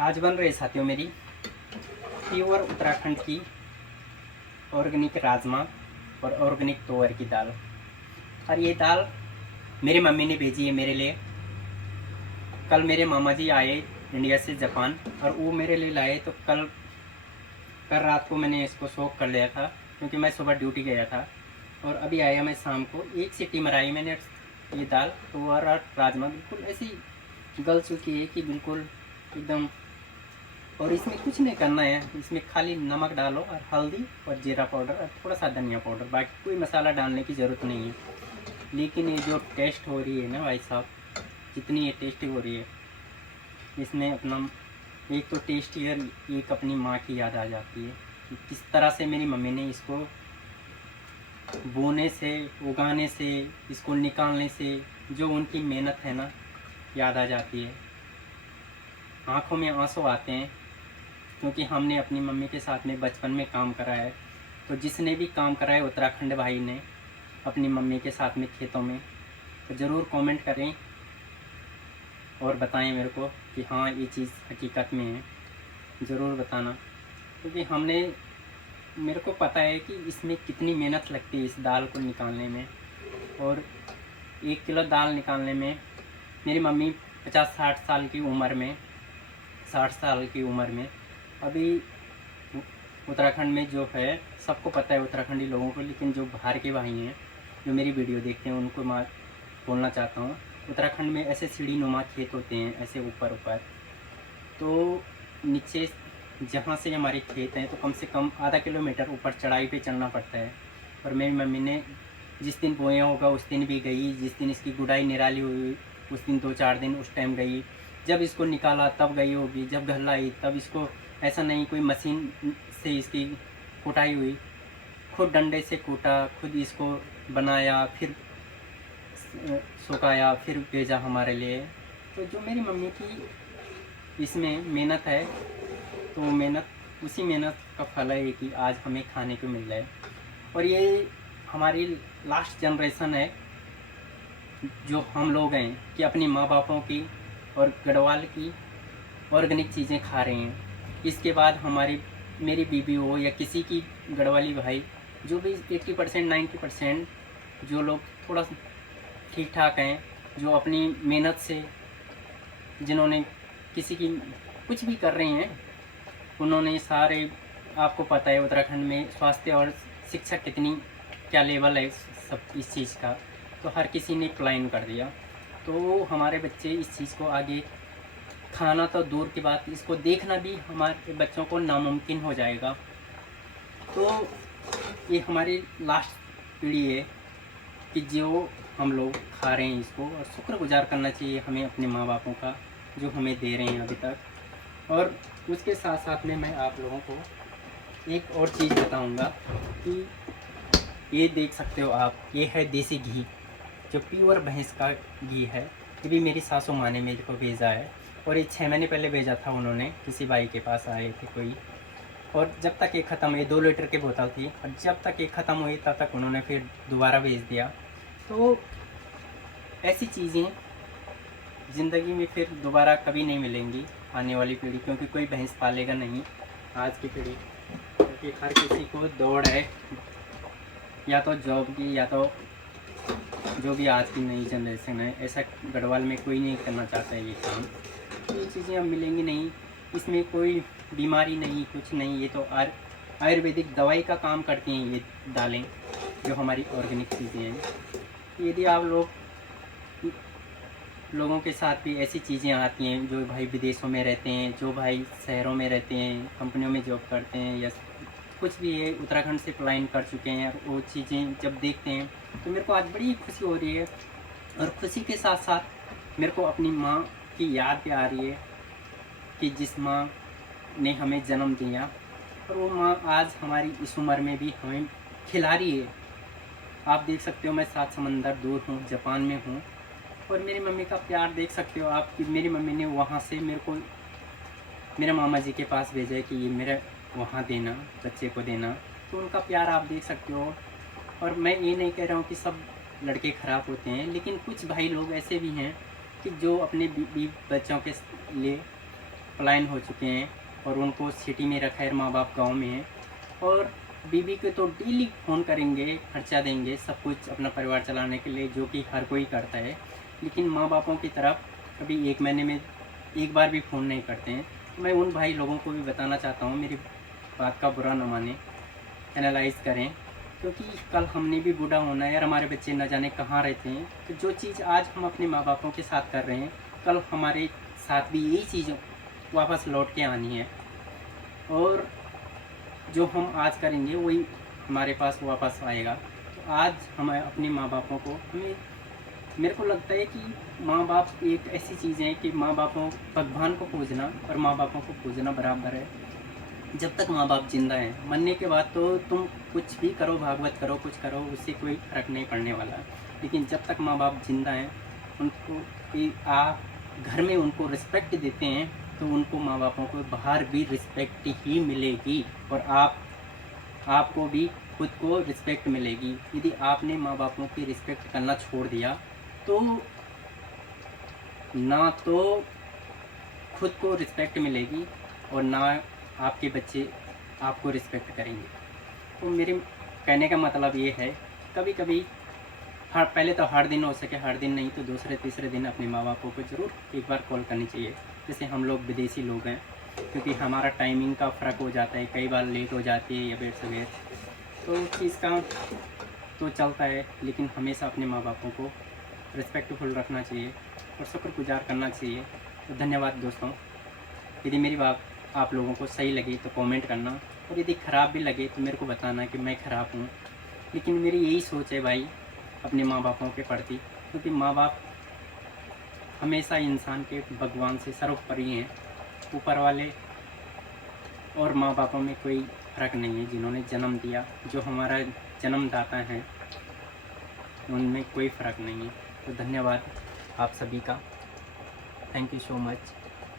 आज बन रही साथियों मेरी प्योर उत्तराखंड की ऑर्गेनिक राजमा और ऑर्गेनिक तुअर की दाल। और ये दाल मेरी मम्मी ने भेजी है मेरे लिए। कल मेरे मामा जी आए इंडिया से जापान और वो मेरे लिए लाए, तो कल रात को मैंने इसको सोख कर लिया था क्योंकि मैं सुबह ड्यूटी गया था। और अभी आया मैं शाम को, एक सीटी मराई मैंने। ये दाल तुअर और राजमा बिल्कुल ऐसी गल चुकी है कि बिल्कुल एकदम। और इसमें कुछ नहीं करना है, इसमें खाली नमक डालो और हल्दी और जीरा पाउडर और थोड़ा सा धनिया पाउडर, बाकी कोई मसाला डालने की ज़रूरत नहीं है। लेकिन ये जो टेस्ट हो रही है ना भाई साहब, जितनी ये टेस्टी हो रही है, इसमें अपना एक तो टेस्ट है, एक अपनी माँ की याद आ जाती है कि किस तरह से मेरी मम्मी ने इसको बोने से, उगाने से, इसको निकालने से जो उनकी मेहनत है ना, याद आ जाती है। आँखों में आंसू आते हैं क्योंकि हमने अपनी मम्मी के साथ में बचपन में काम करा है। तो जिसने भी काम करा है उत्तराखंड भाई ने अपनी मम्मी के साथ में खेतों में, तो ज़रूर कमेंट करें और बताएं मेरे को कि हाँ ये चीज़ हकीकत में है। ज़रूर बताना, क्योंकि मेरे को पता है कि इसमें कितनी मेहनत लगती है इस दाल को निकालने में। और 1 किलो दाल निकालने में मेरी मम्मी 50-60 साल की उम्र में, 60 साल की उम्र में, अभी उत्तराखंड में जो है, सबको पता है उत्तराखंडी लोगों को, लेकिन जो बाहर के भाई हैं जो मेरी वीडियो देखते हैं उनको मैं बोलना चाहता हूँ, उत्तराखंड में ऐसे सीढ़ी नुमा खेत होते हैं, ऐसे ऊपर ऊपर। तो नीचे जहाँ से हमारे खेत हैं तो कम से कम आधा किलोमीटर ऊपर चढ़ाई पे चढ़ना पड़ता है। और मेरी मम्मी ने जिस दिन बोया होगा उस दिन भी गई, जिस दिन इसकी गुड़ाई निराली हुई उस दिन 2-4 दिन उस टाइम गई, जब इसको निकाला तब गई होगी, जब घर लाई तब। इसको ऐसा नहीं कोई मशीन से इसकी कुटाई हुई, खुद डंडे से कूटा, खुद इसको बनाया, फिर सुखाया, फिर भेजा हमारे लिए। तो जो मेरी मम्मी की इसमें मेहनत है, तो मेहनत, उसी मेहनत का फल है कि आज हमें खाने को मिल जाए। और ये हमारी लास्ट जनरेशन है जो हम लोग हैं कि अपनी माँ बापों की और गढ़वाल की ऑर्गेनिक चीज़ें खा रहे हैं। इसके बाद मेरी बीबी हो या किसी की गढ़वाली भाई, जो भी 80% 90% जो लोग थोड़ा ठीक ठाक हैं, जो अपनी मेहनत से, जिन्होंने किसी की कुछ भी कर रहे हैं, उन्होंने सारे, आपको पता है उत्तराखंड में स्वास्थ्य और शिक्षा कितनी, क्या लेवल है सब इस चीज़ का, तो हर किसी ने पलायन कर दिया। तो हमारे बच्चे इस चीज़ को आगे, खाना तो दूर की बात, इसको देखना भी हमारे बच्चों को नामुमकिन हो जाएगा। तो ये हमारी लास्ट पीढ़ी है कि जो हम लोग खा रहे हैं इसको, और शुक्रगुजार करना चाहिए हमें अपने माँ बापों का जो हमें दे रहे हैं अभी तक। और उसके साथ साथ में मैं आप लोगों को एक और चीज़ बताऊंगा कि ये देख सकते हो आप, ये है देसी घी, जो प्योर भैंस का घी है। ये भी मेरी सासू माँ ने मेरे को भेजा है, और ये 6 महीने पहले भेजा था उन्होंने, किसी भाई के पास आए थे कोई। और जब तक ये ख़त्म हुई, 2 लीटर की बोतल थी, और जब तक ये ख़त्म हुई तब तक उन्होंने फिर दोबारा भेज दिया। तो ऐसी चीज़ें ज़िंदगी में फिर दोबारा कभी नहीं मिलेंगी आने वाली पीढ़ी, क्योंकि कोई भैंस पालेगा नहीं आज की पीढ़ी, क्योंकि हर किसी को दौड़ है, या तो जॉब की, या तो जो भी आज की नई जनरेशन है, ऐसा गढ़वाल में कोई नहीं करना चाहता है ये काम। तो ये चीज़ें अब मिलेंगी नहीं, इसमें कोई बीमारी नहीं, कुछ नहीं। ये तो आयुर्वेदिक दवाई का काम करती हैं ये दालें, जो हमारी ऑर्गेनिक चीज़ें हैं। यदि आप लोगों के साथ भी ऐसी चीज़ें आती हैं, जो भाई विदेशों में रहते हैं, जो भाई शहरों में रहते हैं, कंपनियों में जॉब करते हैं, या कुछ भी है, उत्तराखंड से पलायन कर चुके हैं, वो चीज़ें जब देखते हैं तो मेरे को आज बड़ी खुशी हो रही है। और खुशी के साथ साथ मेरे को अपनी माँ की याद भी आ रही है कि जिस माँ ने हमें जन्म दिया, और वो माँ आज हमारी इस उम्र में भी हमें खिला रही है। आप देख सकते हो मैं 7 समंदर दूर हूँ, जापान में हूँ, और मेरी मम्मी का प्यार देख सकते हो आप कि मेरी मम्मी ने वहाँ से मेरे को मेरे मामा जी के पास भेजा है कि ये मेरे वहाँ देना, बच्चे को देना। तो उनका प्यार आप देख सकते हो। और मैं ये नहीं कह रहा हूँ कि सब लड़के ख़राब होते हैं, लेकिन कुछ भाई लोग ऐसे भी हैं कि जो अपने बच्चों के लिए पलायन हो चुके हैं और उनको सिटी में रखा है, माँ बाप गाँव में हैं। और बीवी को तो डेली फ़ोन करेंगे, खर्चा देंगे, सब कुछ अपना परिवार चलाने के लिए, जो कि हर कोई करता है। लेकिन माँ बापों की तरफ कभी 1 महीने में 1 बार भी फ़ोन नहीं करते हैं। मैं उन भाई लोगों को भी बताना चाहता हूँ, मेरी बात का बुरा न मानें, एनालाइज़ करें, क्योंकि कल हमने भी बूढ़ा होना है और हमारे बच्चे न जाने कहाँ रहते हैं। तो जो चीज़ आज हम अपने माँ बापों के साथ कर रहे हैं, कल हमारे साथ भी यही चीज़ वापस लौट के आनी है। और जो हम आज करेंगे वही हमारे पास वापस आएगा। तो आज हमें अपने माँ बापों को मेरे को लगता है कि माँ बाप एक ऐसी चीज़ है कि माँ बापों भगवान को पूजना और माँ बापों को पूजना बराबर है। जब तक माँ बाप जिंदा हैं, मरने के बाद तो तुम कुछ भी करो, भागवत करो, कुछ करो, उससे कोई फ़र्क नहीं पड़ने वाला। लेकिन जब तक माँ बाप जिंदा हैं, उनको आप घर में उनको रिस्पेक्ट देते हैं, तो उनको माँ बापों को बाहर भी रिस्पेक्ट ही मिलेगी और आपको भी खुद को रिस्पेक्ट मिलेगी। यदि आपने माँ बापों की रिस्पेक्ट करना छोड़ दिया, तो ना तो खुद को रिस्पेक्ट मिलेगी और ना आपके बच्चे आपको रिस्पेक्ट करेंगे। तो मेरे कहने का मतलब ये है, कभी कभी पहले तो हर दिन हो सके, हर दिन नहीं तो दूसरे तीसरे दिन अपने माँ बापों को ज़रूर एक बार कॉल करनी चाहिए। जैसे हम लोग विदेशी लोग हैं, क्योंकि हमारा टाइमिंग का फ़र्क हो जाता है, कई बार लेट हो जाती है या देर सवेर, तो उस चीज़ का तो चलता है। लेकिन हमेशा अपने माँ बापों को रिस्पेक्टफुल रखना चाहिए और शुक्रगुजार करना चाहिए। तो धन्यवाद दोस्तों। यदि मेरी बात आप लोगों को सही लगी तो कमेंट करना, और यदि ख़राब भी लगे तो मेरे को बताना कि मैं ख़राब हूँ। लेकिन मेरी यही सोच है भाई अपने माँ बापों के प्रति, क्योंकि माँ बाप हमेशा इंसान के भगवान से सर्वोपरि हैं, ऊपर वाले और माँ बापों में कोई फ़र्क नहीं है। जिन्होंने जन्म दिया, जो हमारा जन्मदाता हैं, उनमें कोई फ़र्क नहीं है। तो धन्यवाद आप सभी का। Thank you so much.